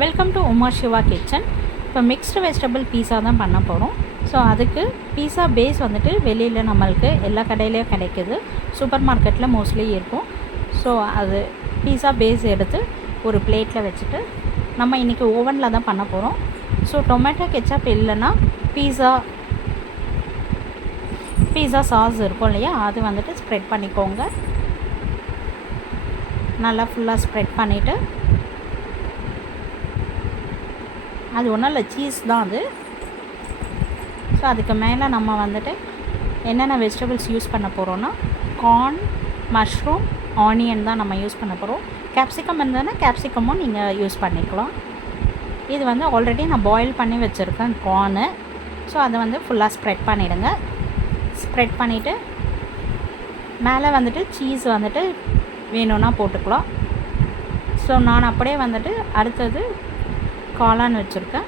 Welcome to Uma Siva kitchen. இப்போ mixed vegetable pizza தான் பண்ண போகிறோம். ஸோ அதுக்கு பீஸா பேஸ் வந்துட்டு வெளியில் நம்மளுக்கு எல்லா கடையிலையும் கிடைக்கிது, சூப்பர் மார்க்கெட்டில் மோஸ்ட்லி இருக்கும். ஸோ அது பீஸா பேஸ் எடுத்து ஒரு பிளேட்டில் வச்சுட்டு நம்ம இன்றைக்கி ஓவனில் தான் பண்ண போகிறோம். ஸோ டொமேட்டோ கெச்சப் இல்லைன்னா பீஸா சாஸ் இருக்கும் இல்லையா, அது வந்துட்டு ஸ்ப்ரெட் பண்ணிக்கோங்க. நல்லா ஃபுல்லாக ஸ்ப்ரெட் பண்ணிவிட்டு, அது ஒன்றும் இல்லை, சீஸ் தான் அது. ஸோ அதுக்கு மேலே நம்ம வந்துட்டு என்னென்ன வெஜிடபிள்ஸ் யூஸ் பண்ண போகிறோன்னா கார்ன், மஷ்ரூம், ஆனியன் தான் நம்ம யூஸ் பண்ண போகிறோம். கேப்சிகம் இருந்ததுன்னா கேப்சிகமும் நீங்கள் யூஸ் பண்ணிக்கலாம். இது வந்து ஆல்ரெடி நான் பாயில் பண்ணி வச்சுருக்கேன் கார்னு. ஸோ அதை வந்து ஃபுல்லாக ஸ்ப்ரெட் பண்ணிவிடுங்க. ஸ்ப்ரெட் பண்ணிவிட்டு மேலே வந்துட்டு சீஸ் வந்துட்டு வேணும்னா போட்டுக்கலாம். ஸோ நான் அப்படியே வந்துட்டு அடுத்தது காளான் வச்சுருக்கேன்,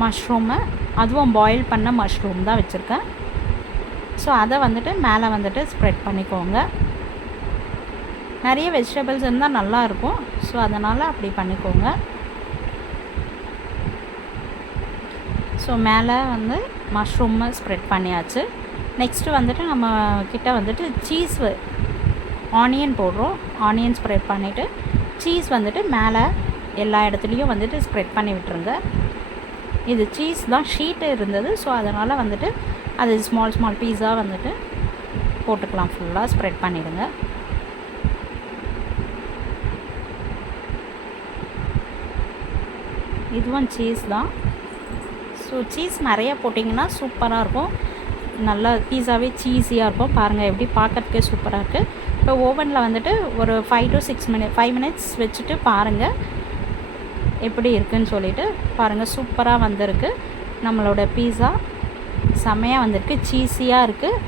மஷ்ரூமு, அதுவும் பாயில் பண்ண மஷ்ரூம் தான் வச்சுருக்கேன். ஸோ அதை வந்துட்டு மேலே வந்துட்டு ஸ்ப்ரெட் பண்ணிக்கோங்க. நிறைய வெஜிடபிள்ஸ் இருந்தால் நல்லாயிருக்கும். ஸோ அதனால் அப்படி பண்ணிக்கோங்க. ஸோ மேலே வந்து மஷ்ரூமை ஸ்ப்ரெட் பண்ணியாச்சு. நெக்ஸ்ட்டு வந்துட்டு நம்ம கிட்ட வந்துட்டு சீஸ், ஆனியன் போடுறோம். ஆனியன் ஸ்ப்ரெட் பண்ணிவிட்டு சீஸ் வந்துட்டு மேலே எல்லா இடத்துலையும் வந்துட்டு ஸ்ப்ரெட் பண்ணி விட்டுருங்க. இது சீஸ் தான் ஷீட்டு இருந்தது. ஸோ அதனால் வந்துட்டு அது ஸ்மால் பீஸாக வந்துட்டு போட்டுக்கலாம். ஃபுல்லாக ஸ்ப்ரெட் பண்ணிவிடுங்க. இதுவும் சீஸ் தான். ஸோ சீஸ் நிறைய போட்டிங்கன்னா சூப்பராக இருக்கும். நல்லா பீஸாவே சீஸியாக இருக்கும். பாருங்கள் எப்படி பார்க்கறதுக்கே சூப்பராக இருக்குது. இப்போ ஓவனில் வந்துட்டு ஒரு 5 to 6 minutes வச்சுட்டு பாருங்கள் எப்படி இருக்குதுன்னு சொல்லிவிட்டு. பாருங்கள் சூப்பராக வந்திருக்கு. நம்மளோட பீஸா செம்மையாக வந்திருக்கு, சீஸியாக இருக்குது,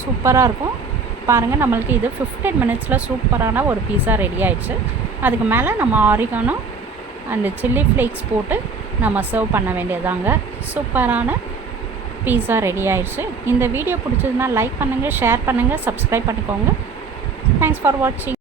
சூப்பராக இருக்கும். பாருங்கள் நம்மளுக்கு இது 15 minutesல சூப்பரான ஒரு பீஸா ரெடி ஆயிடுச்சு. அதுக்கு மேலே நம்ம ஆரிகானோ அண்டு சில்லி ஃப்ளேக்ஸ் போட்டு நம்ம சர்வ் பண்ண வேண்டியதாங்க. சூப்பரான பீஸா ரெடி ஆயிடுச்சு. இந்த வீடியோ பிடிச்சதுன்னா லைக் பண்ணுங்கள், ஷேர் பண்ணுங்கள், சப்ஸ்கிரைப் பண்ணிக்கோங்க. தேங்க்ஸ் ஃபார் வாட்சிங்.